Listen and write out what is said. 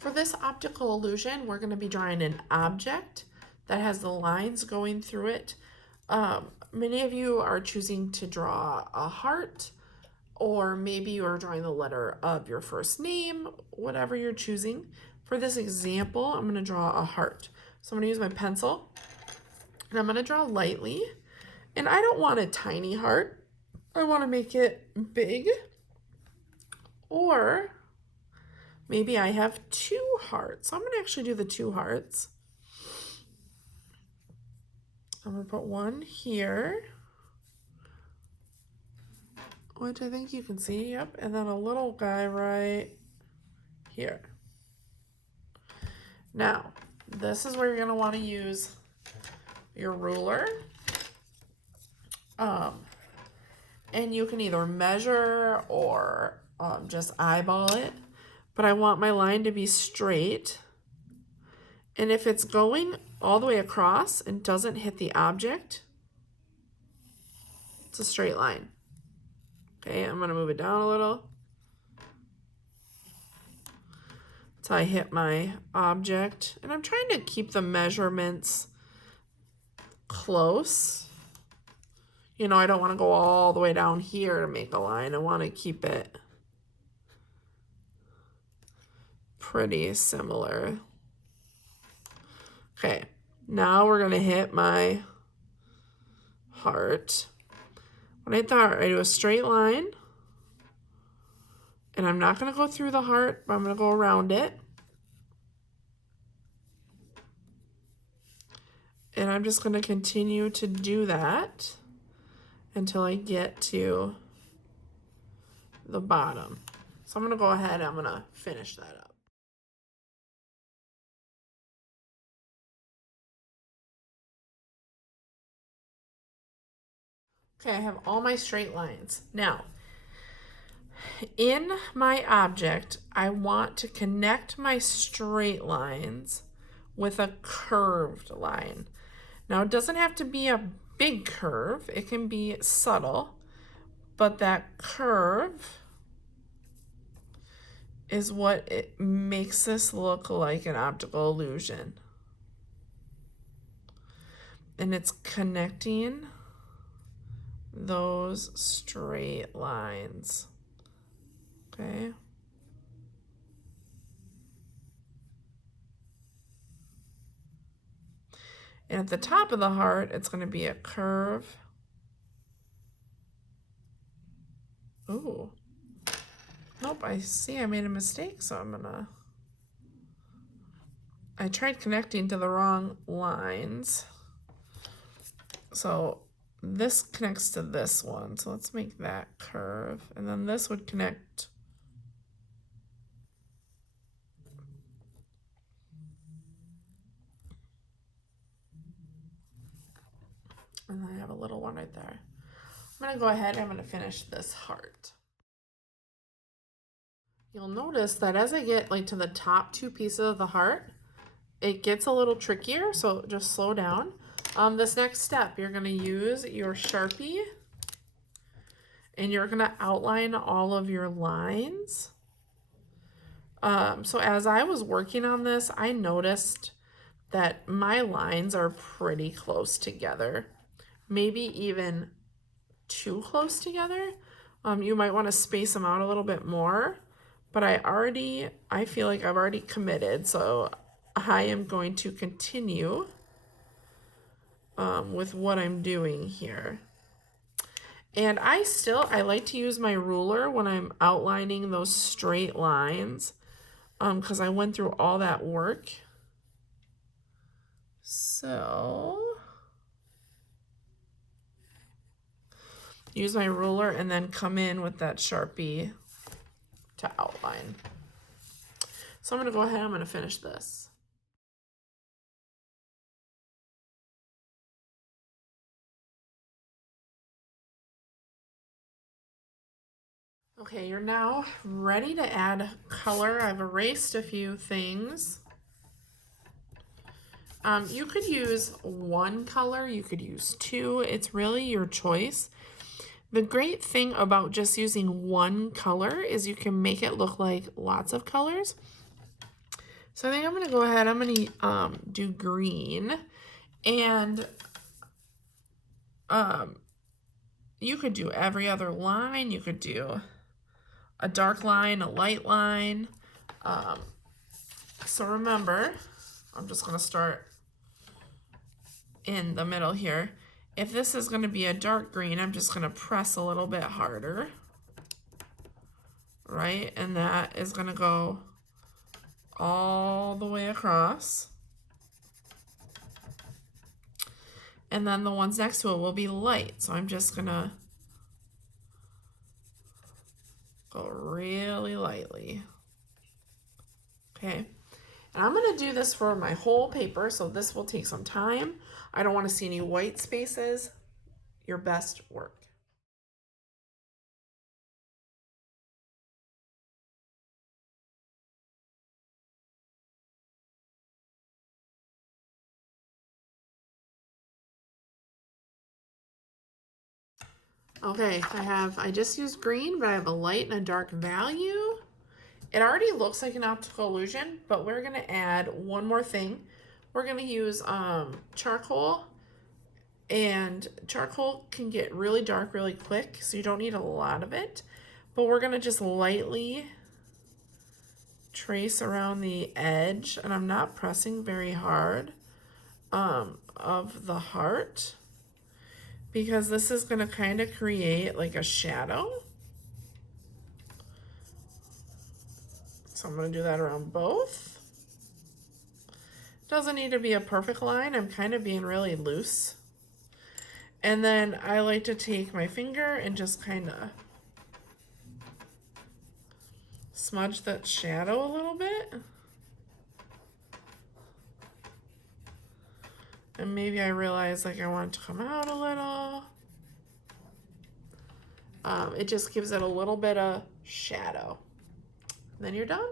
For this optical illusion, we're going to be drawing an object that has the lines going through it. Many of you are choosing to draw a heart, or maybe you are drawing the letter of your first name, whatever you're choosing. For this example, I'm going to draw a heart. So I'm going to use my pencil, and I'm going to draw lightly. And I don't want a tiny heart. I want to make it big. Or maybe I have 2 hearts. So I'm going to actually do the 2 hearts. I'm going to put one here, which I think you can see, yep, and then a little guy right here. Now, this is where you're going to want to use your ruler. And you can either measure or just eyeball it, but I want my line to be straight. And if it's going all the way across and doesn't hit the object, it's a straight line. Okay, I'm gonna move it down a little until I hit my object. And I'm trying to keep the measurements close. You know, I don't want to go all the way down here to make a line. I want to keep it pretty similar. Okay, now we're going to hit my heart. When I hit the heart, I do a straight line. And I'm not going to go through the heart, but I'm going to go around it. And I'm just going to continue to do that until I get to the bottom. So I'm going to go ahead and I'm going to finish that up. Okay, I have all my straight lines. Now, in my object, I want to connect my straight lines with a curved line. Now, it doesn't have to be a big curve. It can be subtle, but that curve is what it makes this look like an optical illusion. And it's connecting those straight lines. Okay. And at the top of the heart, it's going to be a curve. Ooh. Nope, I see I made a mistake, so I'm gonna... I tried connecting to the wrong lines. So this connects to this one, so let's make that curve. And then this would connect... And then I have a little one right there. I'm gonna go ahead and I'm gonna finish this heart. You'll notice that as I get like to the top 2 pieces of the heart, it gets a little trickier, so just slow down. This next step, you're gonna use your Sharpie and you're gonna outline all of your lines. So as I was working on this, I noticed that my lines are pretty close together, maybe even too close together. You might want to space them out a little bit more, but I feel like I've already committed, so I am going to continue with what I'm doing here. And I like to use my ruler when I'm outlining those straight lines, because I went through all that work. So use my ruler and then come in with that Sharpie to outline. So I'm going to go ahead, I'm going to finish this. Okay, you're now ready to add color. I've erased a few things. You could use 1 color, you could use 2. It's really your choice. The great thing about just using 1 color is you can make it look like lots of colors. So I think I'm gonna go ahead, I'm gonna do green, and you could do every other line. You could do a dark line, a light line. So remember, I'm just gonna start in the middle here. If this is gonna be a dark green, I'm just gonna press a little bit harder, right? And that is gonna go all the way across. And then the ones next to it will be light. So I'm just gonna go really lightly. Okay. And I'm gonna do this for my whole paper, so this will take some time. I don't wanna see any white spaces. Your best work. Okay, I just used green, but I have a light and a dark value. It already looks like an optical illusion, but we're gonna add one more thing. We're gonna use charcoal, and charcoal can get really dark really quick, so you don't need a lot of it. But we're gonna just lightly trace around the edge, and I'm not pressing very hard of the heart, because this is gonna kind of create like a shadow. So I'm gonna do that around both. Doesn't need to be a perfect line. I'm kind of being really loose. And then I like to take my finger and just kind of smudge that shadow a little bit. And maybe I realize like I want it to come out a little. It just gives it a little bit of shadow. And then you're done.